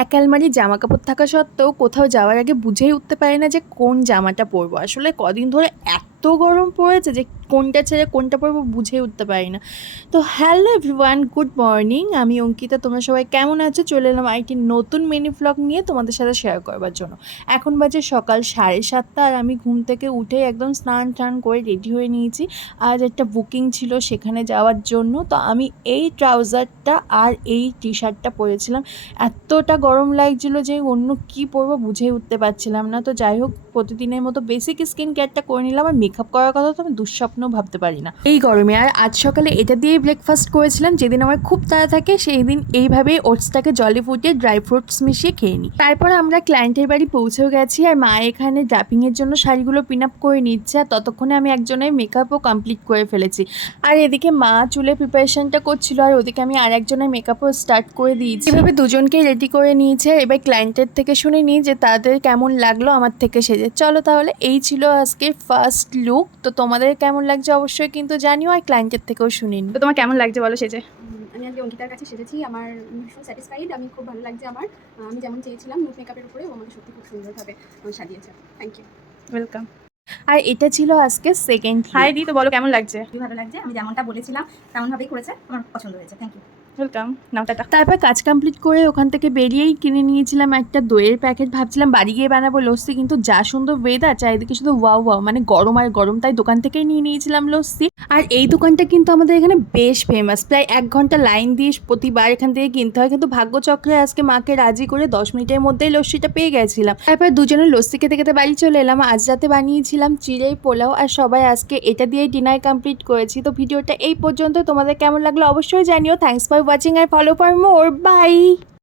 এক আলমারি জামা কাপড় থাকা সত্ত্বেও কোথাও যাওয়ার আগে বুঝেই উঠতে পারি না যে কোন জামাটা পরবো। আসলে কদিন ধরে এত গরম পড়েছে যে কোনটা ছেড়ে কোনটা পরবো বুঝেই উঠতে পারি না। তো হ্যালো এভরিওয়ান, গুড মর্নিং। আমি অঙ্কিতা, তোমরা সবাই কেমন আছো? চলে এলাম আরেকটি নতুন মিনি ভ্লগ নিয়ে তোমাদের সাথে শেয়ার করবার জন্য। এখন বাজে সকাল 7:30 আর আমি ঘুম থেকে উঠে একদম স্নান টান করে রেডি হয়ে নিয়েছি। আজ একটা বুকিং ছিল সেখানে যাওয়ার জন্য। তো আমি এই ট্রাউজারটা আর এই টি শার্টটা পরেছিলাম। এতটা গরম লাগছিল যে অন্য কি পরবো বুঝেই উঠতে পারছিলাম না। তো যাই হোক, প্রতিদিনের মতো বেসিক স্কিন কেয়ারটা করে নিলাম। আর মেকআপ করার কথা তো আমি দুঃস্বপ্নও ভাবতে পারি না এই গরমে। আর আজ সকালে এটা দিয়েই ব্রেকফাস্ট করেছিলাম। যেদিন আমার খুব তাড়া থাকে সেই দিন এইভাবেই ওটসটাকে জলে ফুটিয়ে ড্রাই ফ্রুটস মিশিয়ে খেয়ে নিই। তারপর আমরা ক্লায়েন্টের বাড়ি পৌঁছেও গেছি। আর মা এখানে ড্রাপিংয়ের জন্য শাড়িগুলো পিন আপ করে নিচ্ছে। আর ততক্ষণে আমি একজনের মেকআপও কমপ্লিট করে ফেলেছি। আর এদিকে মা চুলে প্রিপারেশনটা করছিল, আর ওদিকে আমি আর একজনের মেকআপও স্টার্ট করে দিয়েছি। এভাবে দুজনকে রেডি করে নিয়েছে। এবার ক্লায়েন্টের থেকে শুনে নিই যে তাদের কেমন লাগলো আমার থেকে সেজে। চলো তাহলে, এই ছিল আজকে ফার্স্ট লুক। তো তোমাদের কেমন লাগছে অবশ্যই কিন্তু জানিও, আর ক্লায়েন্টের থেকেও শুনে নিই। তো তোমার কেমন লাগছে বলো সেজে? আমি আজকে অঙ্কিতার কাছে সেজেছি, আমার ভীষণ স্যাটিসফাইড। আমি খুব ভালো লাগছে আমার। আমি যেমন চেয়েছিলাম নুট মেকআপের উপরে, ও আমাকে সত্যি খুব সুন্দরভাবে সাজিয়েছে। Thank you. ওয়েলকাম। আর এটা ছিল আজকে সেকেন্ড। হাই দি, তো বলো কেমন লাগছে? খুবই ভালো লাগছে, আমি যেমনটা বলেছিলাম তেমনভাবেই করেছে, আমার পছন্দ হয়েছে। Thank you. ওয়েলকাম। নাও টাটা। তারপর কাজ কমপ্লিট করে ওখান থেকে বেরিয়েই কিনে নিয়েছিলাম একটা দইয়ের প্যাকেট। ভাবছিলাম বাড়ি গিয়ে বানাবো লস্যি, কিন্তু যা সুন্দর ওয়েদার চারিদিকে শুধু ওয়াও ওয়াও, মানে গরম আর গরম, তাই দোকান থেকেই নিয়ে নিয়েছিলাম লস্যি। আর এই দোকানটা কিন্তু আমাদের এখানে বেশ ফেমাস। প্রায় 1 ঘন্টা লাইন দিয়ে প্রতিবার এখান থেকে কিনতে হয়, কিন্তু ভাগ্যচক্রে আজকে মাকে রাজি করে 10 মিনিটের মধ্যেই লস্যিটা পেয়ে গেছিলাম। তারপর দুজনে লস্যি খেতে খেতে বাড়ি চলে এলাম। আজ রাতে বানিয়েছিলাম চিড়ের পোলাও, আর সবাই আজকে এটা দিয়েই ডিনার কমপ্লিট করেছি। তো ভিডিওটা এই পর্যন্ত। তোমাদের কেমন লাগলো অবশ্যই জানিও। থ্যাংকস ফর ওয়াচিং আর ফলো ফর মোর। বাই।